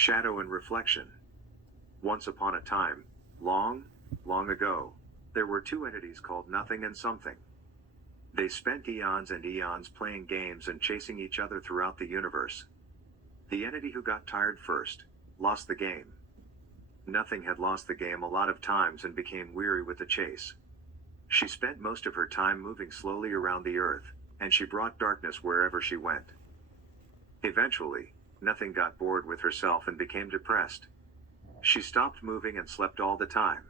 Shadow and reflection. Once upon a time, long, long ago, there were two entities called Nothing and Something. They spent eons and eons playing games and chasing each other throughout the universe. The entity who got tired first lost the game. Nothing had lost the game a lot of times and became weary with the chase. She spent most of her time moving slowly around the earth, and she brought darkness wherever she went. Eventually, Nothing got bored with herself and became depressed. She stopped moving and slept all the time.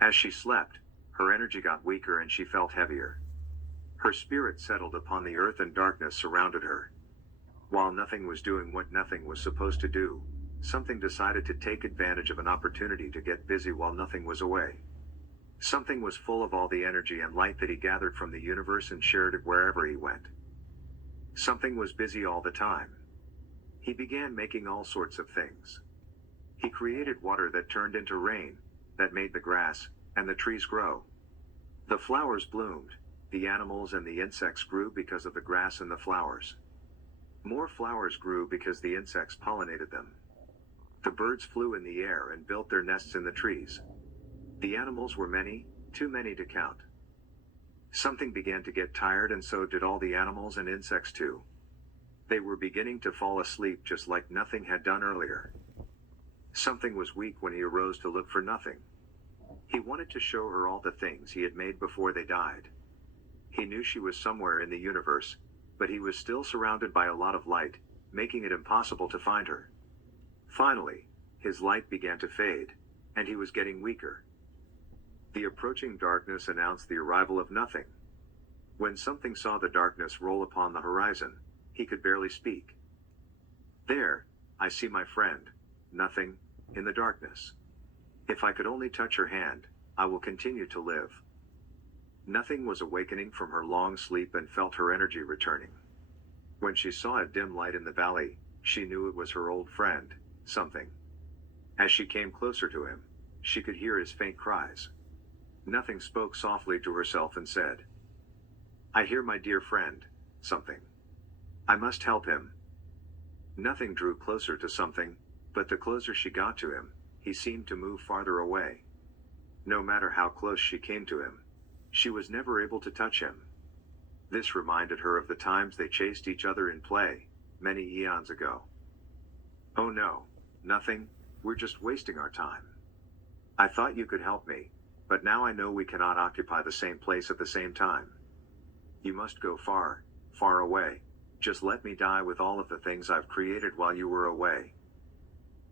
As she slept, her energy got weaker and she felt heavier. Her spirit settled upon the earth and darkness surrounded her. While Nothing was doing what Nothing was supposed to do, Something decided to take advantage of an opportunity to get busy while Nothing was away. Something was full of all the energy and light that he gathered from the universe and shared it wherever he went. Something was busy all the time. He began making all sorts of things. He created water that turned into rain, that made the grass and the trees grow. The flowers bloomed, the animals and the insects grew because of the grass and the flowers. More flowers grew because the insects pollinated them. The birds flew in the air and built their nests in the trees. The animals were many, too many to count. Something began to get tired and so did all the animals and insects too. They were beginning to fall asleep just like Nothing had done earlier. Something was weak when he arose to look for Nothing. He wanted to show her all the things he had made before they died. He knew she was somewhere in the universe, but he was still surrounded by a lot of light, making it impossible to find her. Finally, his light began to fade, and he was getting weaker. The approaching darkness announced the arrival of Nothing. When Something saw the darkness roll upon the horizon, he could barely speak. "There, I see my friend, Nothing, in the darkness. If I could only touch her hand, I will continue to live." Nothing was awakening from her long sleep and felt her energy returning. When she saw a dim light in the valley, she knew it was her old friend, Something. As she came closer to him, she could hear his faint cries. Nothing spoke softly to herself and said, "I hear my dear friend, Something. I must help him." Nothing drew closer to Something, but the closer she got to him, he seemed to move farther away. No matter how close she came to him, she was never able to touch him. This reminded her of the times they chased each other in play, many eons ago. "Oh no, Nothing, we're just wasting our time. I thought you could help me, but now I know we cannot occupy the same place at the same time. You must go far, far away. Just let me die with all of the things I've created while you were away."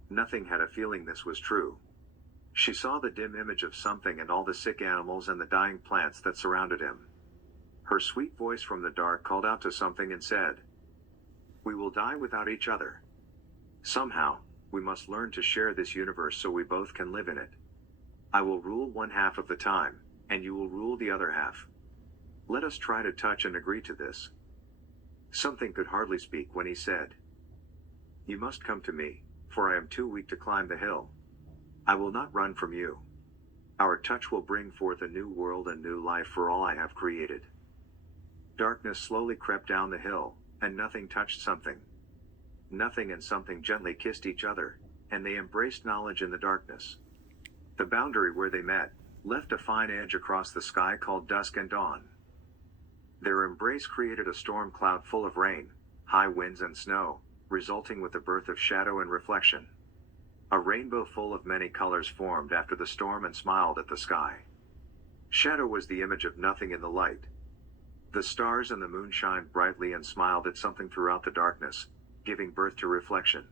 Nothing had a feeling this was true. She saw the dim image of Something and all the sick animals and the dying plants that surrounded him. Her sweet voice from the dark called out to Something and said, "We will die without each other. Somehow, we must learn to share this universe so we both can live in it. I will rule one half of the time, and you will rule the other half. Let us try to touch and agree to this." Something could hardly speak when he said, "You must come to me, for I am too weak to climb the hill. I will not run from you. Our touch will bring forth a new world and new life for all I have created." Darkness slowly crept down the hill, and Nothing touched Something. Nothing and Something gently kissed each other, and they embraced knowledge in the darkness. The boundary where they met left a fine edge across the sky called dusk and dawn. Their embrace created a storm cloud full of rain, high winds and snow, resulting with the birth of shadow and reflection. A rainbow full of many colors formed after the storm and smiled at the sky. Shadow was the image of Nothing in the light. The stars and the moon shined brightly and smiled at Something throughout the darkness, giving birth to reflection.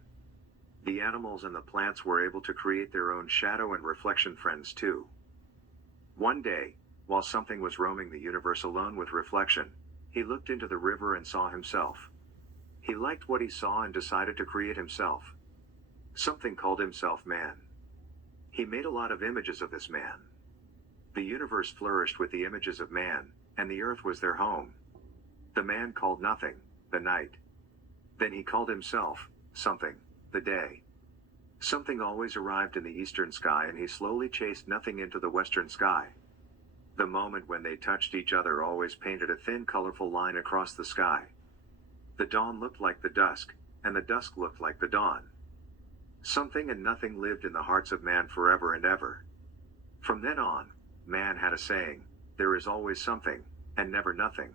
The animals and the plants were able to create their own shadow and reflection friends too. One day, while Something was roaming the universe alone with reflection, he looked into the river and saw himself. He liked what he saw and decided to create himself. Something called himself Man. He made a lot of images of this man. The universe flourished with the images of man, and the earth was their home. The man called Nothing, the night. Then he called himself, Something, the day. Something always arrived in the eastern sky and he slowly chased Nothing into the western sky. The moment when they touched each other always painted a thin colorful line across the sky. The dawn looked like the dusk, and the dusk looked like the dawn. Something and nothing lived in the hearts of man forever and ever. From then on, man had a saying, there is always something, and never nothing.